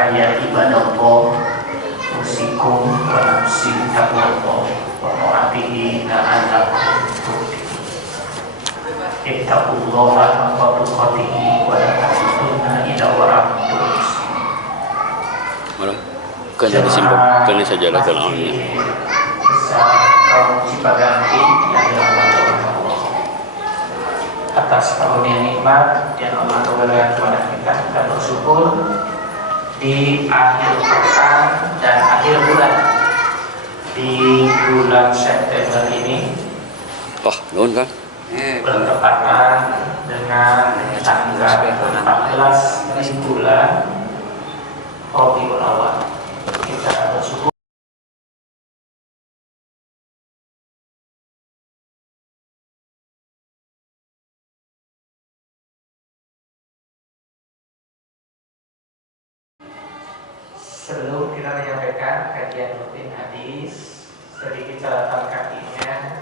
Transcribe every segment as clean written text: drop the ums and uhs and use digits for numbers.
faya ibadallah usikum wa nafsi taqwallah wa ta'atihi la'allakum tuflihun. Ittaqullaha haqqa tuqatih wa la tamutunna illa wa antum muslimun. Kena disimpulkan saja lah kalamnya. Besar kaum Cipaganti yang dirahmati Allah, atas karunia nikmat yang Allah berikan kepada kita bersyukur di akhir pekan dan akhir bulan di bulan September ini. Nuhun kan? Bertepatan dengan tanggal 14 di bulan Rabiul Awal. Kita bersyukur sebelum kita menyampaikan kajian rutin hadis, sedikit catatan kakinya.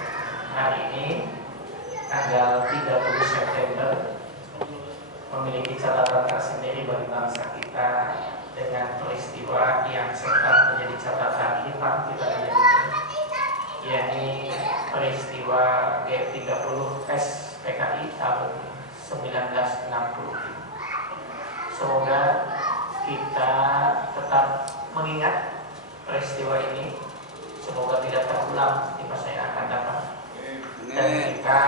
Hari ini tanggal 30 September memiliki catatan tersendiri bagi bangsa kita dengan peristiwa yang sempat menjadi catatan hitam kita menyebutnya, yakni peristiwa G30 PKI tahun 1960. Semoga kita tetap mengingat peristiwa ini, semoga tidak terulang di masa yang akan datang, dan kita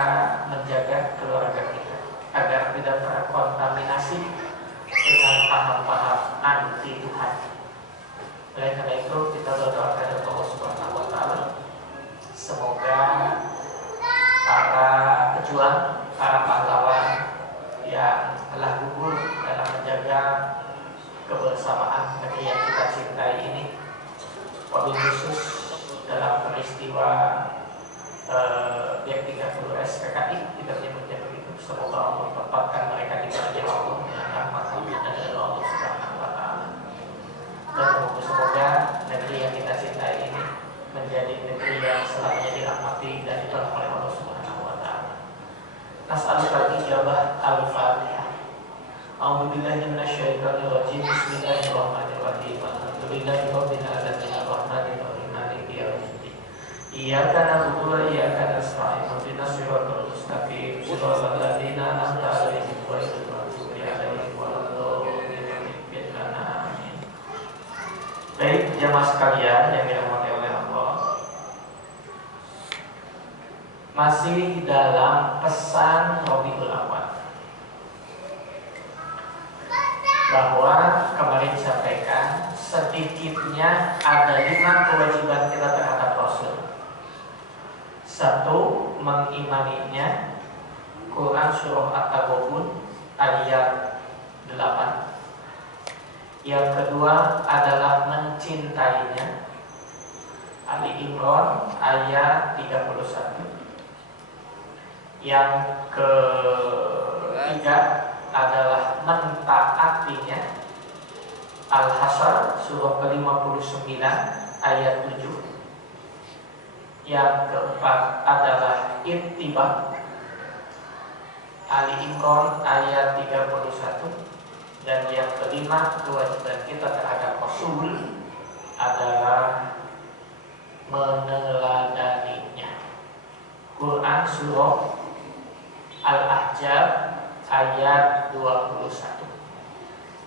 menjaga keluarga kita agar tidak terkontaminasi dengan paham-paham anti Tuhan. Oleh karena itu kita berdoa kepada Allah Subhanahu wa Ta'ala, semoga para pejuang, para pahlawan yang telah gugur dalam menjaga kebersamaan negeri yang kita cintai ini, wabil khusus dalam peristiwa G30 SPKI kita menyebutnya begitu, semoga Allah tempatkan mereka di kerajaan Allah dengan rahmat-Nya dari Allah Subhanahu wa Ta'ala, dan semoga negeri yang kita cintai ini menjadi negeri yang selamanya dirahmati dan ditolong oleh Allah Subhanahu wa Ta'ala. Nas'alukal ijabah al-Fatihah. A'udzubillahi minasyaitonir rajim. Bismillahirrahmanirrahim. Alhamdulillahi rabbil alamin arrahmanir rahim maliki yaumiddin. Iyyaka na'budu wa iyyaka nasta'in. Ihdinas siratal mustaqim. Shiratal ladzina an'amta 'alaihim ghairil maghdubi 'alaihim waladdallin. Amin. Baik, jamaah sekalian yang dirahmati oleh Allah, masih dalam pesan Rabiul Awal, bahwa kemarin disampaikan sedikitnya ada 5 kewajiban kita terhadap Rasul. 1. Mengimaninya. Quran Surah At-Taghabun ayat 8. Yang kedua adalah mencintainya. Ali Imran ayat 31. Yang ketiga adalah mentaatinya. Al-Hasyr surah ke-59 ayat 7. Yang keempat adalah ittiba. Ali Imran ayat 31. Dan yang kelima, kewajiban kita terhadap Rasul adalah meneladaninya. Quran surah Al-Ahzab ayat 21.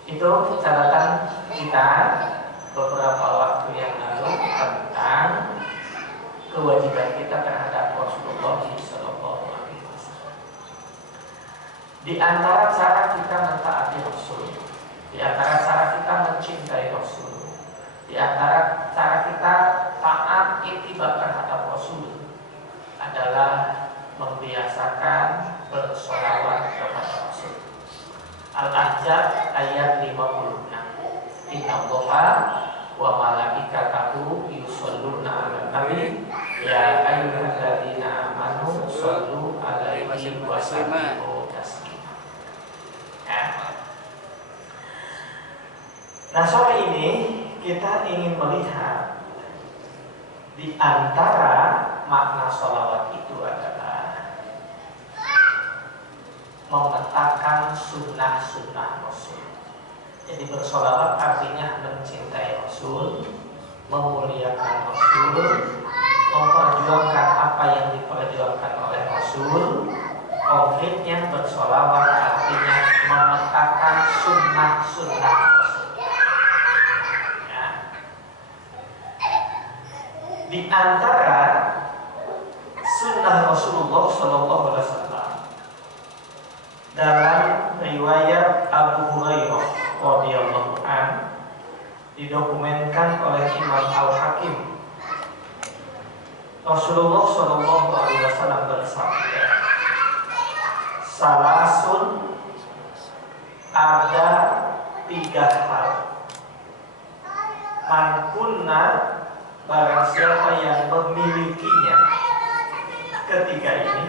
Itu catatan kita beberapa waktu yang lalu tentang kewajiban kita terhadap Rasulullah SAW. Di antara cara kita mentaati Rasul, di antara cara kita mencintai Rasul, di antara cara kita taat ittiba terhadap Rasul adalah membiasakan bersolawat kepada Rasul. Al-Ahzab ayat 56. Innallaha wa malaikatahu yusholluna 'alan nabi ya ayyuhalladzina amanu shollu 'alaihi wa sallimu taslima. Nah, sore ini kita ingin melihat di antara makna sholawat itu adalah memetakan sunnah-sunnah Rasul. Jadi bersolawat artinya mencintai Rasul, memuliakan Rasul, memperjuangkan apa yang diperjuangkan oleh Rasul. Konkretnya bersolawat artinya menegakkan sunnah-sunnah Rasul. Ya. Di antara sunnah Rasulullah Shallallahu Alaihi Wasallam dalam riwayat Abu Hurairah radhiyallahu an didokumenkan oleh Imam Al-Hakim, Rasulullah Shallallahu Alaihi Wasallam bersabda, salasun, ada 3 hal, mankunna, barang siapa yang memilikinya ketiga ini,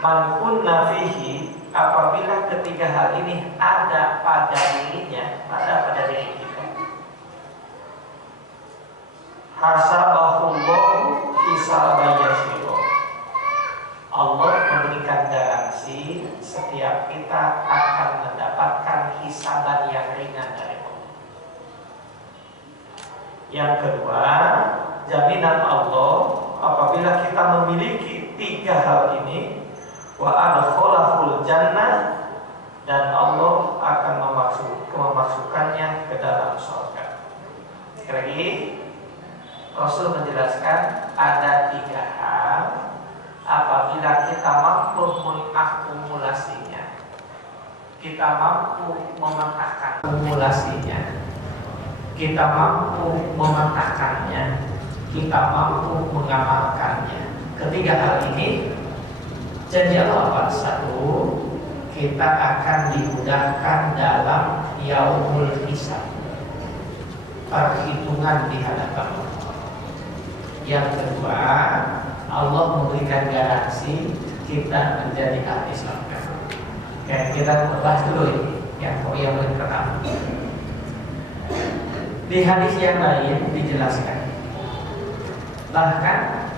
mankunna fihi, apabila ketiga hal ini ada pada dirinya, ada pada diri kita, hasabahullahu hisaban yasira, Allah memberikan garansi setiap kita akan mendapatkan hisaban yang ringan dari Allah. Yang kedua, jaminan Allah apabila kita memiliki 3 hal ini, wa adkhalahul jannah, dan Allah akan memasukkannya ke dalam surga. Sekali lagi, Rasul menjelaskan ada 3 hal apabila kita mampu mengakumulasinya, kita mampu memetakan akumulasinya, kita mampu memetakannya, kita mampu mengamalkannya. Ketiga hal ini janji Allah apa? 1, kita akan dimudahkan dalam yaumul hisab, perhitungan di hadapan Allah. Yang kedua, Allah memberikan garansi kita menjadi ahli surga. Oke, kita bahas dulu ini yang pertama. Di hadis yang lain dijelaskan, bahkan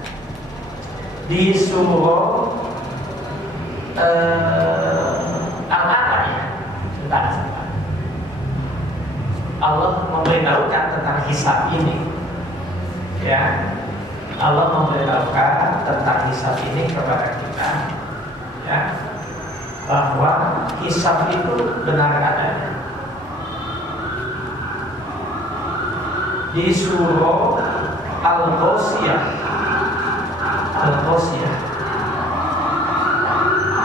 di surah Al-Baqarah ya, tentang Allah memberitahukan tentang hisab ini, ya. Allah memberitahukan tentang hisab ini kepada kita, ya, bahwa hisab itu benar adanya. Di surah Al-Ghasyiyah,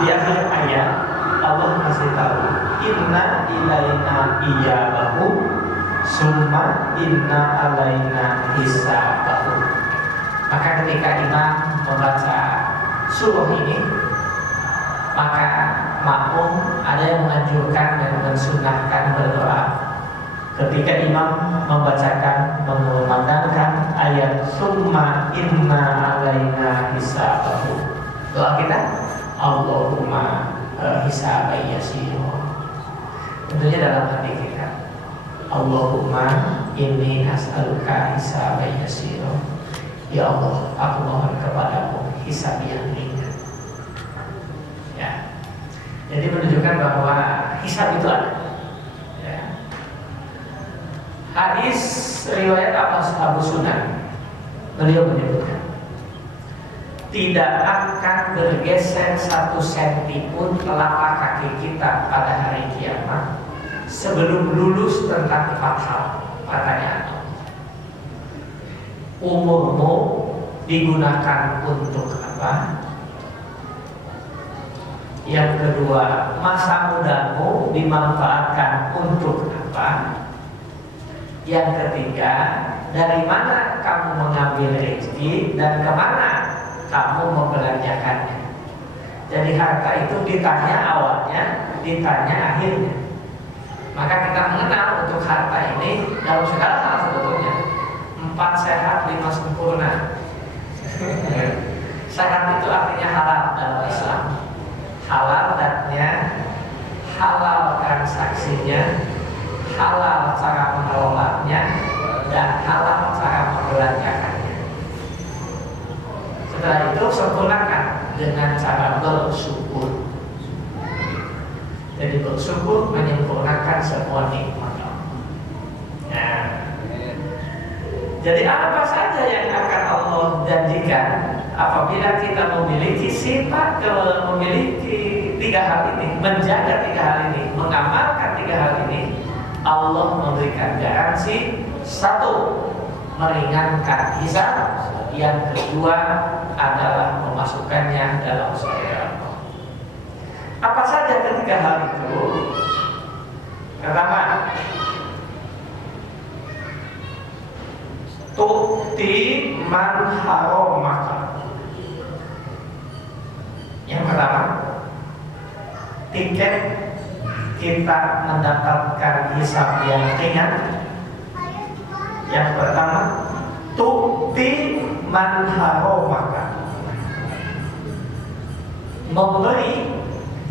di akhir ayat Allah masih tahu, inna ilaina iyabahu summa inna alaina hisabahu. Maka ketika imam membaca surah ini, maka makmum ada yang menganjurkan dan mensunahkan berdoa ketika imam membacakan, mengumandangkan ayat summa inna alaina hisabahu. Doa kita, Allahumma hisabai yasiro. Tentunya dalam hati kita, Allahumma inni as'aluka hisabai yasiro. Ya Allah, aku mohon kepadamu hisab yang ringan. Ya. Jadi menunjukkan bahwa hisab itu ada. Ya. Hadis riwayat Abu Sunan, beliau menyebutkan, tidak akan bergeser 1 senti pun telapak kaki kita pada hari kiamat sebelum lulus tentang 4 hal. Pertanyaan, umurmu digunakan untuk apa? Yang kedua, masa mudamu dimanfaatkan untuk apa? Yang ketiga, dari mana kamu mengambil rezeki dan kemana kamu membelanjakannya? Jadi harta itu ditanya awalnya, ditanya akhirnya. Maka kita mengenal untuk harta ini dalam segala hal sebetulnya. 4 sehat, 5 sempurna. Sehat itu artinya halal dalam Islam. Halal datnya, halal transaksinya, halal cara mengelolanya, dan halal cara membelanjakannya. Setelah itu sempurnakan dengan cara bersyukur. Jadi bersyukur menyempurnakan semua nikmat Allah. Nah, jadi apa saja yang akan Allah janjikan apabila kita memiliki sifat memiliki 3 hal ini, menjaga 3 hal ini, mengamalkan 3 hal ini, Allah memberikan garansi. 1, meringankan hisab. Yang kedua adalah memasukkannya dalam surga Allah. Apa saja ketiga hal itu? Pertama, tu'ti man haramaka. Yang pertama, tiket kita mendapatkan hisab yang ringan. Yang pertama, tu'ti man haramaka, memberi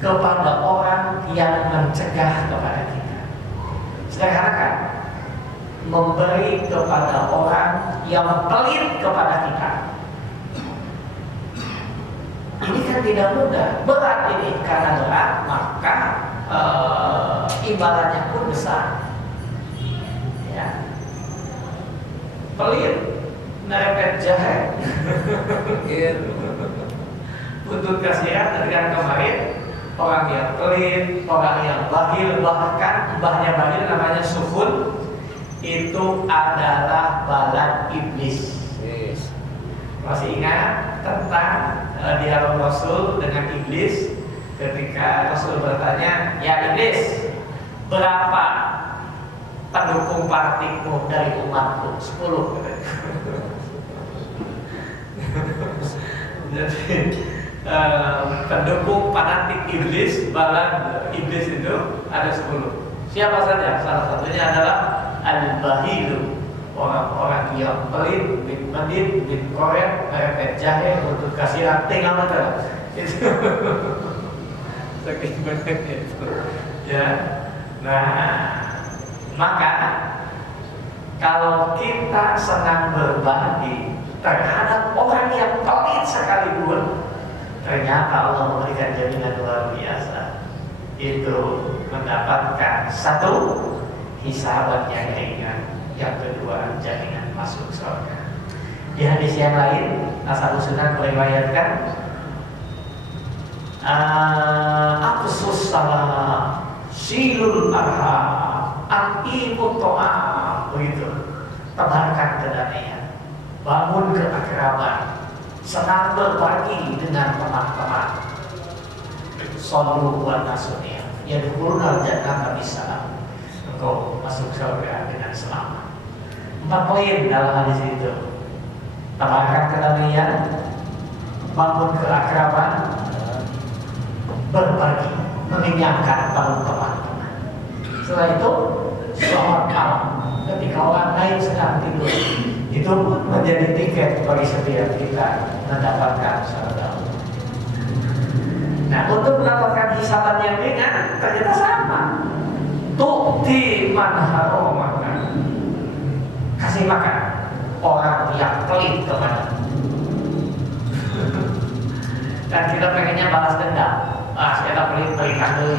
kepada orang yang mencegah kepada kita. Sederhanakan, memberi kepada orang yang pelit kepada kita. Ini kan tidak mudah, berat ini. Karena berat, maka imbalannya pun besar. Ya. Pelit, nerepet jahe. Untuk kasihan dengan kemarin, orang yang pelit, orang yang bakhil, bahkan mbahnya bakhil namanya sufun, itu adalah balan iblis. Masih ingat tentang dialog Rasul dengan iblis ketika Rasul bertanya, ya iblis, berapa pendukung fanatikmu dari umatku? 10. Jadi pendukung fanatik iblis, balan iblis itu ada 10. Siapa saja? Salah satunya adalah al-bahilu, orang-orang yang pelit, medit, korek, merepet jahe, untuk kasihan, tinggal betul. Itu saking banyaknya itu. Ya, nah, maka kalau kita senang berbagi terhadap orang yang pelit sekalipun, ternyata Allah memberikan jaminan luar biasa. Itu mendapatkan 1, hisaban yang ringan. Yang kedua, jaminan masuk surga. Di hadis yang lain, Ashabus Sunan meriwayatkan, aqsus salam, silul arham, aqimut ta'am, begitu. Tebarkan kedamaian, bangun keakraban, senang berbagi dengan teman-teman. Sallu wa nasuniyah, yadkhulunal jannata bisalam. Engkau masuk surga dengan selamat. 4 poin dalam hadis itu. Tebarkan kedamaian, bangun keakraban, berbagi, mengenyangkan teman-teman. Setelah itu, sholat malam. Ketika orang lain sedang tidur, itu menjadi tiket bagi setiap kita mendapatkan surga. Nah, untuk mendapatkan hisaban yang ringan ternyata sama. Tu'ti man haramaka, kasih makan orang yang pelit kepada. Dan kita pengennya balas dendam. Kita pelit-pelitan dulu,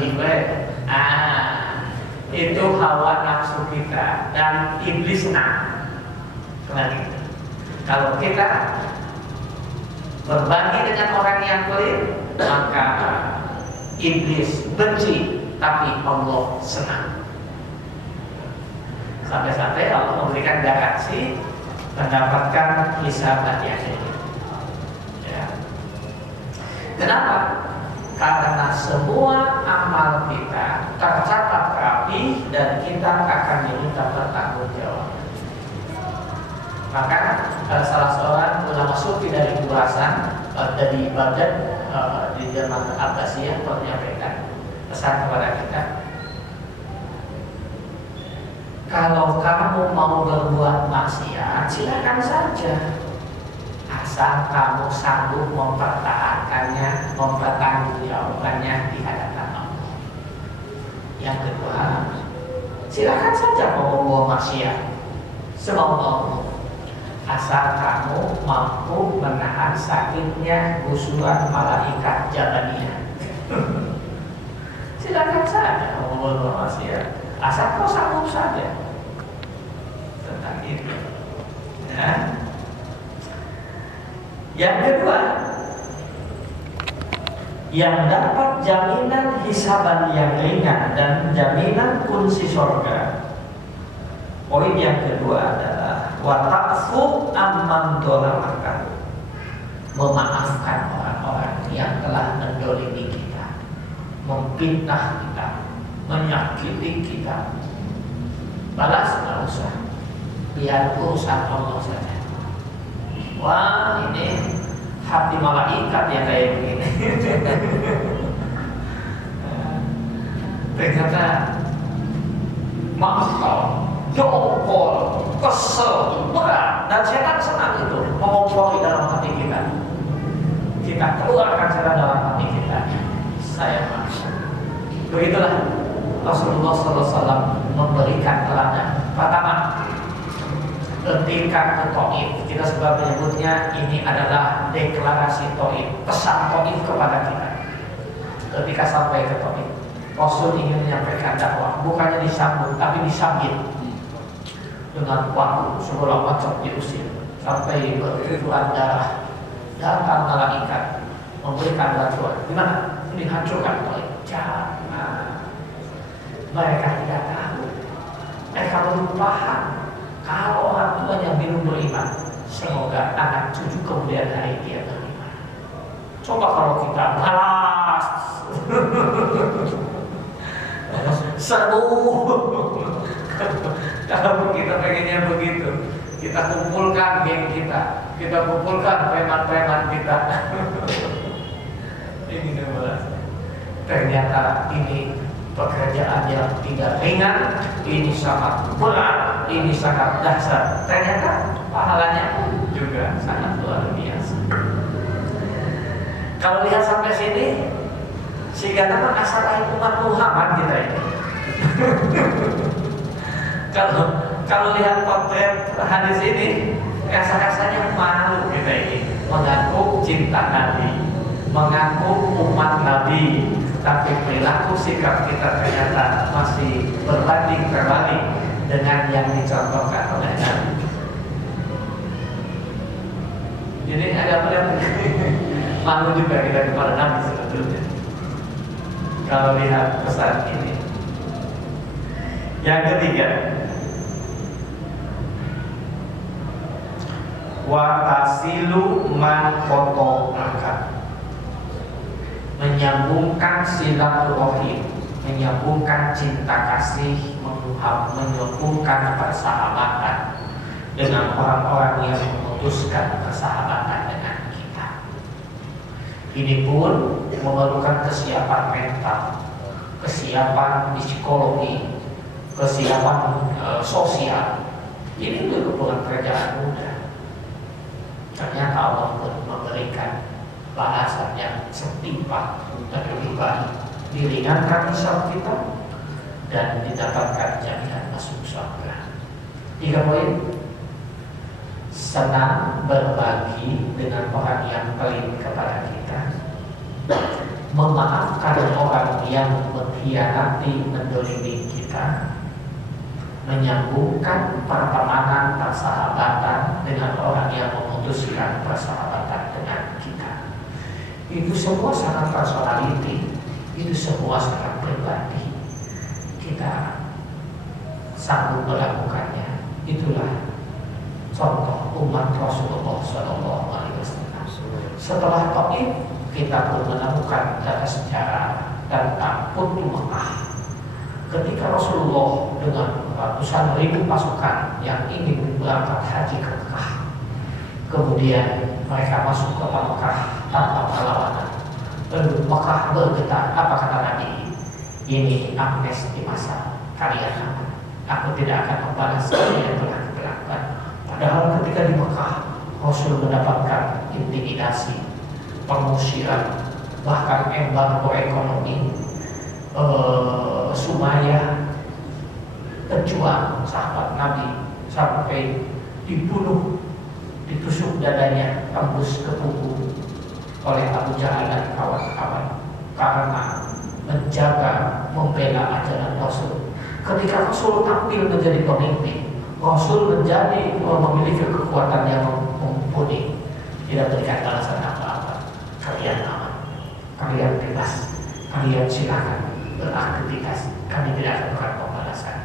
itu hawa nafsu kita dan iblis senang. Gitu. Kalau kita berbagi dengan orang yang pelit, maka iblis benci, tapi Allah senang. Sampai-sampai Allah memberikan garansi mendapatkan hisaban yang ini. Ya. Kenapa? Karena semua amal kita tercatat rapi dan kita akan diminta bertanggung jawab. Maka salah seorang ulama sufi dari Khurasan, dari Baghdad, di zaman Abbasiyah, menyampaikan pesan kepada kita, kalau kamu mau berbuat maksiat, silakan saja, asal kamu sanggup mempertahankannya, mempertanggungjawabkannya di hadapan Allah. Yang kedua, silakan saja mau berbuat maksiat semau-maumu, asal kamu mampu menahan sakitnya gusuran malaikat Jabaniyah. silakan saja mau berbuat maksiat, asal kau sanggup saja tentang itu. Ya. Yang kedua, yang dapat jaminan hisaban yang ringan dan jaminan kunci surga. Poin yang kedua adalah wata'fu amman dolamaka, memaafkan orang-orang yang telah mendolimi kita, memfitnah kita, menyakiti kita. Balas nggak usah, biar urusan Allah saja. Wah, ini hati malaikat yang kayak begini. Ternyata mangkal, jongkol, kesel, berat, dan setan senang itu mengompori dalam hati kita. Kita keluarkan setan dalam hati kita. Saya maaf. Begitulah Rasulullah SAW memberikan teladan. Pertama, ketika ke Taif, kita sebab menyebutnya ini adalah deklarasi Taif, pesan Taif kepada kita. Ketika sampai ke Taif, Rasul ingin menyampaikan dakwah, bukannya disambut, tapi disambit dengan waktu segala macam diusir sampai bertujuan darah. Datang malaikat memberikan bantuan. Gimana? Ini hancurkan Taif. Jangan. Mereka tidak tahu. Mereka belum paham. Kalau orang tuanya belum beriman, semoga anak cucu kemudian hari dia beriman. Coba kalau kita balas, seru. Kalau kita pengennya begitu, kita kumpulkan geng kita kumpulkan preman-preman kita. Ini balas. Ternyata ini pekerjaan yang tidak ringan, ini sangat berat, ini sangat dahsyat. Ternyata pahalanya juga sangat luar biasa. Kalau lihat sampai sini, sehingga nama asal umat Muhammad kita ini. Kalau lihat potret hadis ini, rasa-rasanya malu kita ini, mengaku cinta Nabi, mengaku umat Nabi. Tapi perilaku sikap kita ternyata masih berbanding terbalik dengan yang dicontohkan oleh Nabi. Jadi ada melihat malu juga kita kepada Nabi sebetulnya. Kalau lihat pesan ini. Yang ketiga, wa tasilu man qata'aka, menyambungkan silaturahim, menyambungkan cinta kasih, menyambungkan persahabatan dengan orang-orang yang memutuskan persahabatan dengan kita. Ini pun memerlukan kesiapan mental, kesiapan psikologi, kesiapan sosial. Ini bukan pekerjaan mudah. Ternyata Allah pun memberikan balasan yang setimpal dan lebih baik, diringankan hisab kita dan didapatkan jaminan masuk surga. 3 poin. Senang berbagi dengan orang yang pelit kepada kita, memaafkan orang yang mengkhianati, mendolimi kita, menyambungkan pertemanan, persahabatan dengan orang yang memutuskan persahabatan dengan kita. Itu semua sangat personality, itu semua sangat pribadi. Kita sanggup melakukannya. Itulah contoh umat Rasulullah SAW. Setelah Taif, kita pun menemukan data sejarah tentang Fathu Makkah. Ketika Rasulullah dengan ratusan ribu pasukan yang ingin berangkat haji ke Mekah, kemudian mereka masuk ke Mekah tanpa perlawanan. Lalu Mekah bergetar. Apa kata Nabi? Ini amnesti masa kalian. Aku tidak akan membalas apa yang telah dilakukan. Padahal ketika di Mekah, Rasul mendapatkan intimidasi, pengusiran, bahkan embargo ekonomi. Sumayyah, pejuang sahabat Nabi, sampai dibunuh, ditusuk dadanya, tembus ke punggung oleh Abu Jahal dan kawan-kawan karena menjaga, membela ajaran Rasul. Ketika Rasul tampil menjadi pemimpin, Rasul menjadi memiliki kekuatan yang mumpuni, tidak berikan balasan apa-apa. Kalian aman, kalian bebas, kalian silakan beraktivitas, kami tidak akan memberikan pembalasan.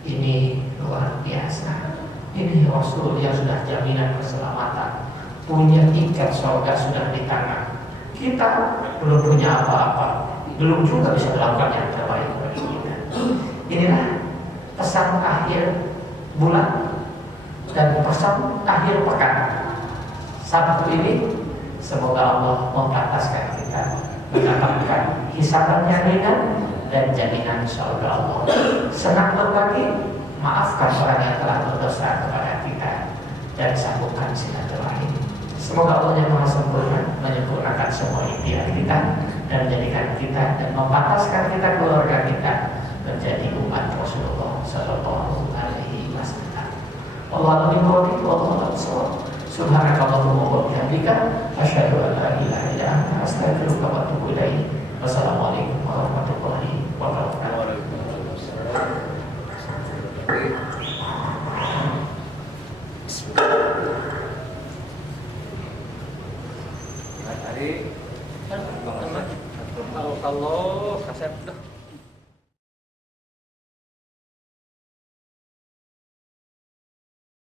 Ini luar biasa. Ini Rasul yang sudah jaminan keselamatan, punya tiket surga sudah di tangan. Kita belum punya apa-apa, belum juga bisa melakukan yang terbaik bagi kita. Inilah pesan akhir bulan dan pesan akhir pekan Sabtu ini. Semoga Allah mempantaskan kita mendapatkan hisaban yang ringan dan jaminan surga Allah. Senang berbagi, maafkan orang yang telah berdosa kepada kita, dan sambungkan silaturahim. Semoga Allah yang Maha Sempurna menyempurnakan semua impian kita dan menjadikan kita dan mempantaskan kita, keluarga kita, menjadi umat Rasulullah Sallallahu Alaihi Wasallam. Wallahu a'lam bishawab. Subhanakallahumma wa bihamdika asyhadu an la ilaha illa anta astaghfiruka wa atubu ilaik. Wassalamualaikum warahmatullahi wabarakatuh. Kalau kasep dah.